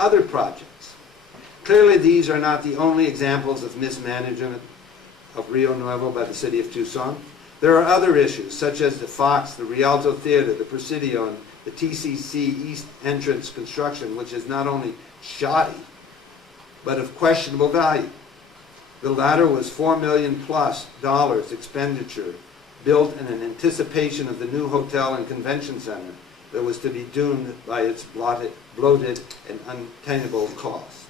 other projects. Clearly, these are not the only examples of mismanagement of Rio Nuevo by the city of Tucson. There are other issues, such as the Fox, the Rialto Theater, the Presidio, and the TCC East entrance construction, which is not only shoddy, but of questionable value. The latter was $4 million plus expenditure built in an anticipation of the new hotel and convention center that was to be doomed by its bloated and unattainable cost.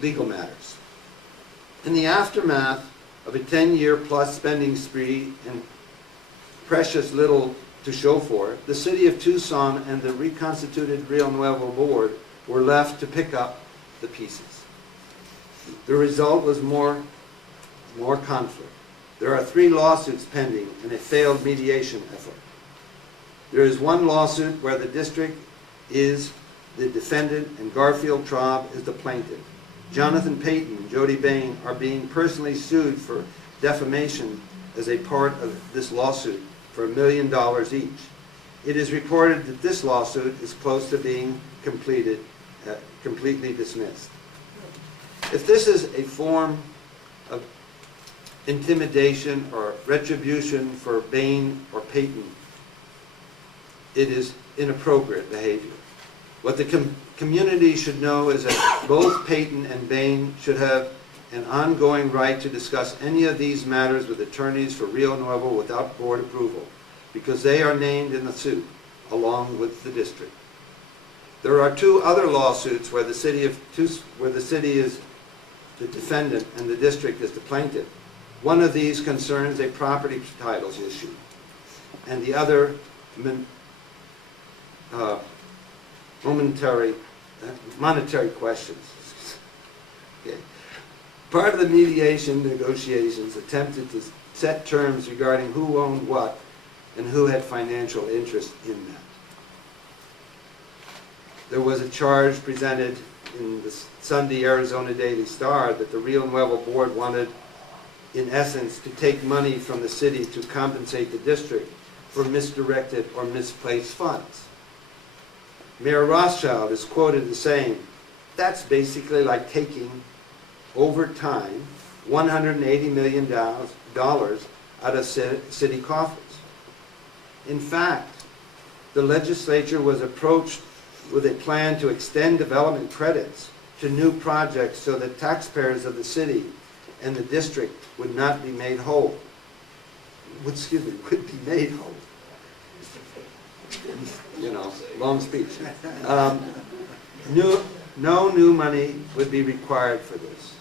Legal matters. In the aftermath of a 10-year plus spending spree and precious little to show for it, the city of Tucson and the reconstituted Rio Nuevo board were left to pick up the pieces. The result was more conflict. There are 3 lawsuits pending and a failed mediation effort. There is one lawsuit where the district is the defendant and Garfield Traub is the plaintiff. Jonathan Payton and Jody Bain are being personally sued for defamation as a part of this lawsuit for $1 million each. It is reported that this lawsuit is close to being completely dismissed. If this is a form of intimidation or retribution for Bain or Payton, it is inappropriate behavior. What the community should know is that both Payton and Bain should have an ongoing right to discuss any of these matters with attorneys for Rio Nuevo without board approval, because they are named in the suit, along with the district. There are 2 other lawsuits where the city is the defendant and the district is the plaintiff. One of these concerns a property titles issue, and the other monetary questions. Okay. Part of the mediation negotiations attempted to set terms regarding who owned what and who had financial interest in that. There was a charge presented in the Sunday Arizona Daily Star that the Rio Nuevo board wanted, in essence, to take money from the city to compensate the district for misdirected or misplaced funds. Mayor Rothschild is quoted as saying, "That's basically like taking, over time, $180 million out of city coffers." In fact, the legislature was approached with a plan to extend development credits to new projects so that taxpayers of the city and the district would not be made whole. Would be made whole. You know, long speech. No new money would be required for this.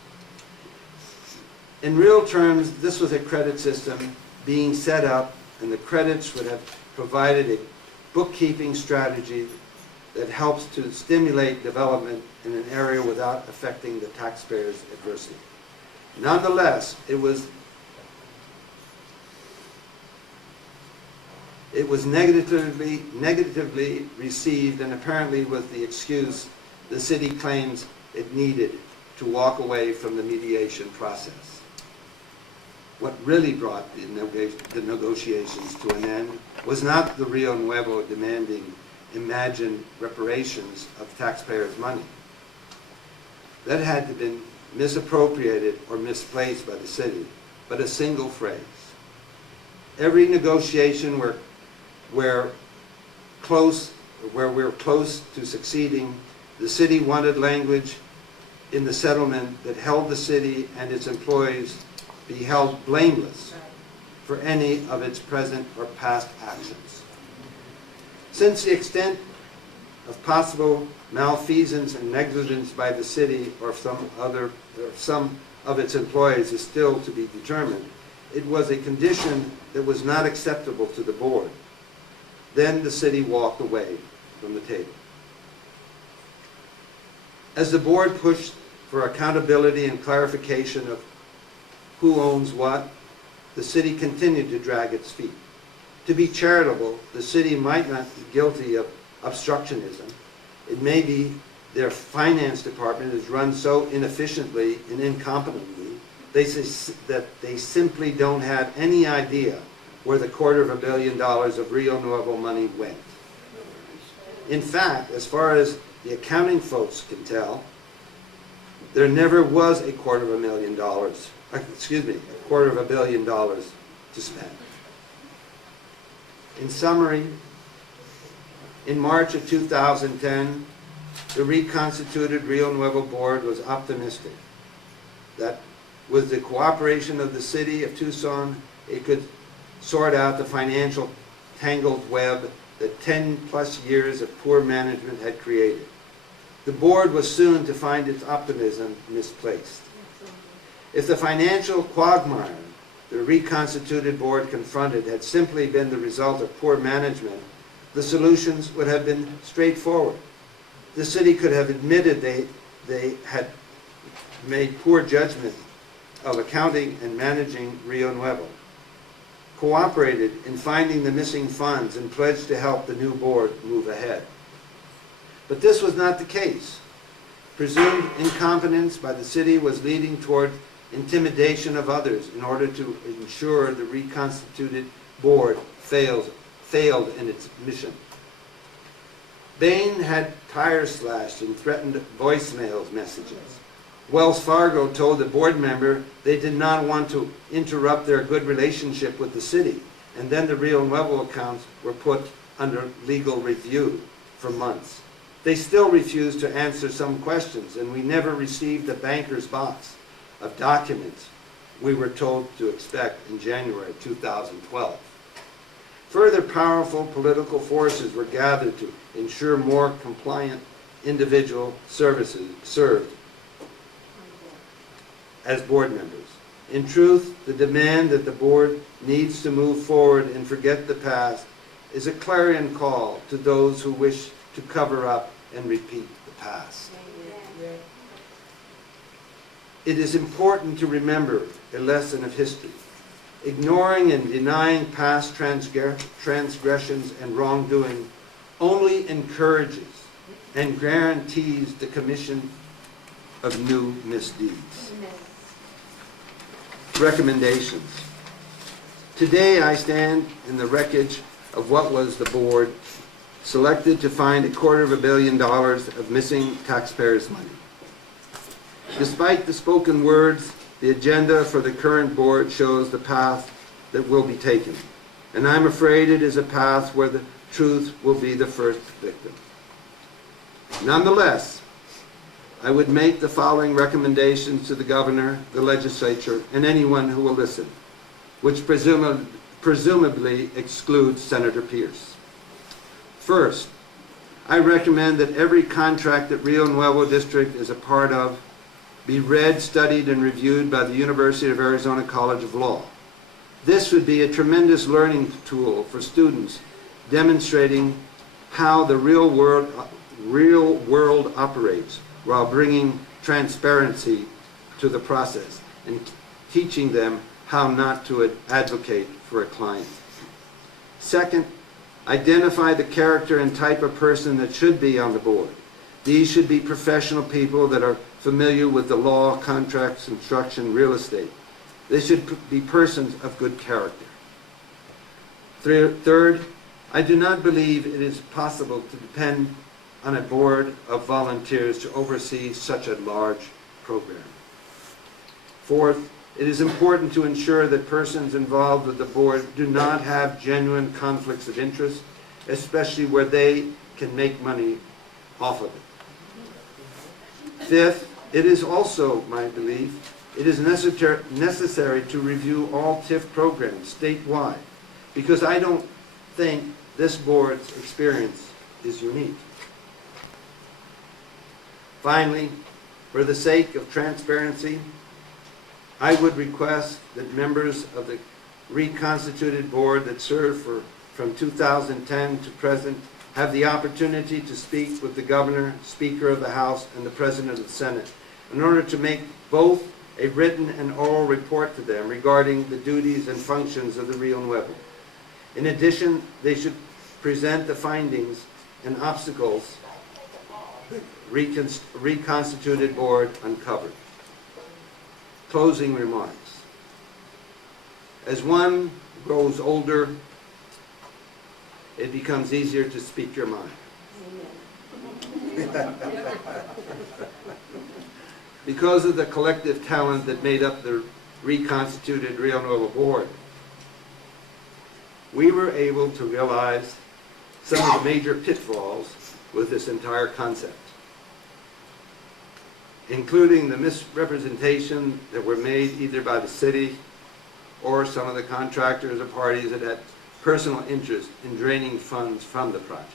In real terms, this was a credit system being set up, and the credits would have provided a bookkeeping strategy that helps to stimulate development in an area without affecting the taxpayers adversely. Nonetheless, it was negatively received, and apparently with the excuse the city claims it needed to walk away from the mediation process. What really brought the negotiations to an end was not the Rio Nuevo demanding imagined reparations of taxpayers' money. That had to have been misappropriated or misplaced by the city, but a single phrase. Every negotiation where we're close to succeeding, the city wanted language in the settlement that held the city and its employees be held blameless for any of its present or past actions. Since the extent of possible malfeasance and negligence by the city or some of its employees is still to be determined, it was a condition that was not acceptable to the board. Then the city walked away from the table. As the board pushed for accountability and clarification of who owns what, the city continued to drag its feet. To be charitable, the city might not be guilty of obstructionism. It may be their finance department is run so inefficiently and incompetently that they simply don't have any idea where the $250 million of Rio Nuevo money went. In fact, as far as the accounting folks can tell, there never was $250,000, $250 million to spend. In summary, in March of 2010, the reconstituted Rio Nuevo Board was optimistic that with the cooperation of the city of Tucson, it could sort out the financial tangled web that 10+ years of poor management had created. The board was soon to find its optimism misplaced. If the financial quagmire the reconstituted board confronted had simply been the result of poor management, the solutions would have been straightforward. The city could have admitted they had made poor judgment of accounting and managing Rio Nuevo, cooperated in finding the missing funds, and pledged to help the new board move ahead. But this was not the case. Presumed incompetence by the city was leading toward intimidation of others in order to ensure the reconstituted board failed in its mission. Bain had tires slashed and threatened voicemail messages. Wells Fargo told a board member they did not want to interrupt their good relationship with the city, and then the Rio Nuevo accounts were put under legal review for months. They still refused to answer some questions, and we never received the banker's box of documents we were told to expect in January 2012. Further powerful political forces were gathered to ensure more compliant individual services served as board members. In truth, the demand that the board needs to move forward and forget the past is a clarion call to those who wish to cover up and repeat the past. It is important to remember a lesson of history. Ignoring and denying past transgressions and wrongdoing only encourages and guarantees the commission of new misdeeds. Recommendations. Today I stand in the wreckage of what was the board selected to find $250 million of missing taxpayers' money. Despite the spoken words, the agenda for the current board shows the path that will be taken. And I'm afraid it is a path where the truth will be the first victim. Nonetheless, I would make the following recommendations to the governor, the legislature, and anyone who will listen, which presumably excludes Senator Pierce. First, I recommend that every contract that Rio Nuevo District is a part of be read, studied, and reviewed by the University of Arizona College of Law. This would be a tremendous learning tool for students, demonstrating how the real world operates while bringing transparency to the process and teaching them how not to advocate for a client. Second, identify the character and type of person that should be on the board. These should be professional people that are familiar with the law, contracts, construction, real estate. They should be persons of good character. Third, I do not believe it is possible to depend on a board of volunteers to oversee such a large program. Fourth, it is important to ensure that persons involved with the board do not have genuine conflicts of interest, especially where they can make money off of it. Fifth, it is also my belief it is necessary to review all TIF programs statewide, because I don't think this board's experience is unique. Finally, for the sake of transparency, I would request that members of the reconstituted board that served from 2010 to present have the opportunity to speak with the governor, Speaker of the House, and the President of the Senate in order to make both a written and oral report to them regarding the duties and functions of the Rio Nuevo. In addition, they should present the findings and obstacles the reconstituted board uncovered. Closing remarks. As one grows older, it becomes easier to speak your mind. Because of the collective talent that made up the reconstituted Rio Nuevo board, we were able to realize some of the major pitfalls with this entire concept, including the misrepresentation that were made either by the city or some of the contractors or parties that had personal interest in draining funds from the project.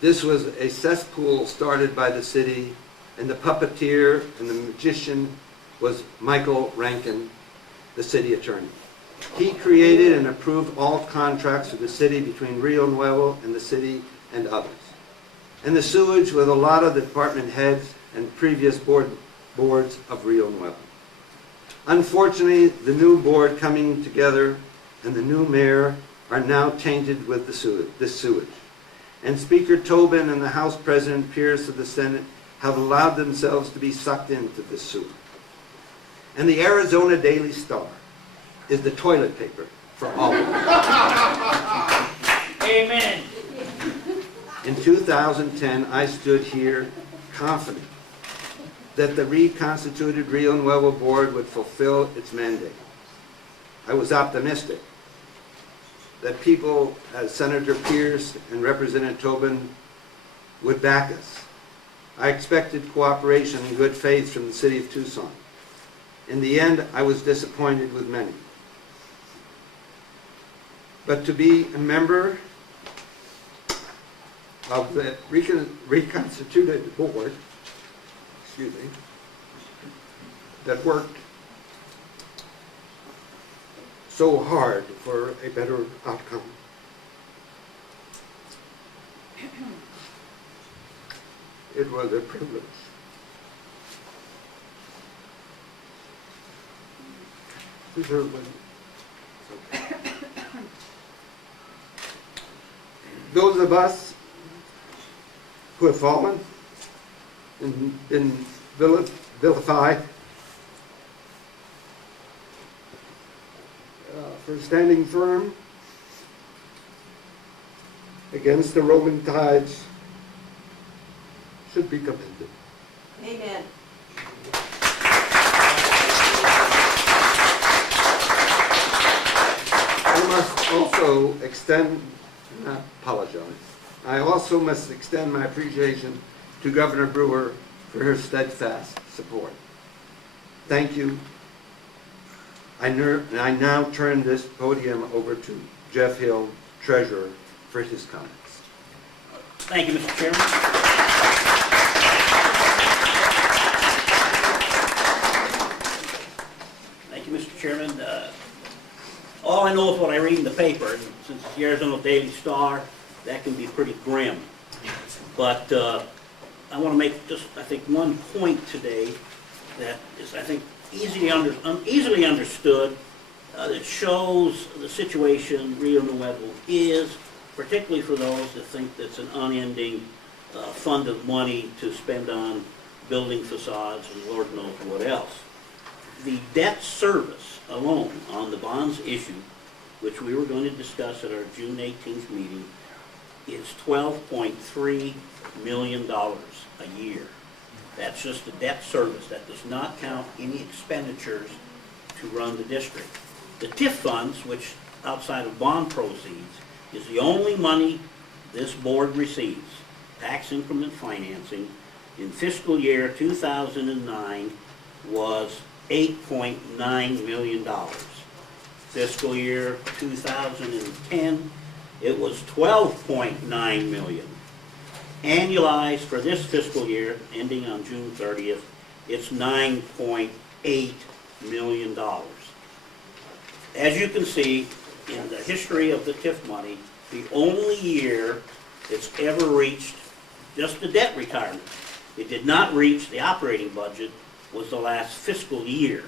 This was a cesspool started by the city, and the puppeteer and the magician was Michael Rankin, the city attorney. He created and approved all contracts for the city between Rio Nuevo and the city and others. And the sewage with a lot of the department heads and previous boards of Rio Nuevo. Unfortunately, the new board coming together and the new mayor are now tainted with this sewage. And Speaker Tobin and the House President Pierce of the Senate have allowed themselves to be sucked into this sewer. And the Arizona Daily Star is the toilet paper for all of it. Amen. In 2010, I stood here confident that the reconstituted Rio Nuevo board would fulfill its mandate. I was optimistic that people, as Senator Pierce and Representative Tobin, would back us. I expected cooperation and good faith from the city of Tucson. In the end, I was disappointed with many. But to be a member of the reconstituted board, that worked so hard for a better outcome. It was a privilege. Those of us who have fallen and been vilified for standing firm against the rolling tides should be commended. Amen. I must also extend, I apologize, I also must extend my appreciation to Governor Brewer for her steadfast support. Thank you. I now turn this podium over to Jeff Hill, Treasurer, for his comments. Thank you, Mr. Chairman. Thank you, Mr. Chairman. All I know is what I read in the paper, and since it's the Arizona Daily Star, that can be pretty grim. But I want to make just, I think, one point today that is, I think, easily understood, that shows the situation Rio Nuevo is, particularly for those that think that's an unending fund of money to spend on building facades and Lord knows what else. The debt service alone on the bonds issued, which we were going to discuss at our June 18th meeting, is $12.3 million a year. That's just the debt service. That does not count any expenditures to run the district. The TIF funds, which outside of bond proceeds, is the only money this board receives. Tax increment financing in fiscal year 2009 was $8.9 million. Fiscal year 2010, it was $12.9 million. Annualized for this fiscal year, ending on June 30th, it's $9.8 million. As you can see, in the history of the TIF money, the only year it's ever reached just the debt retirement, it did not reach the operating budget, was the last fiscal year.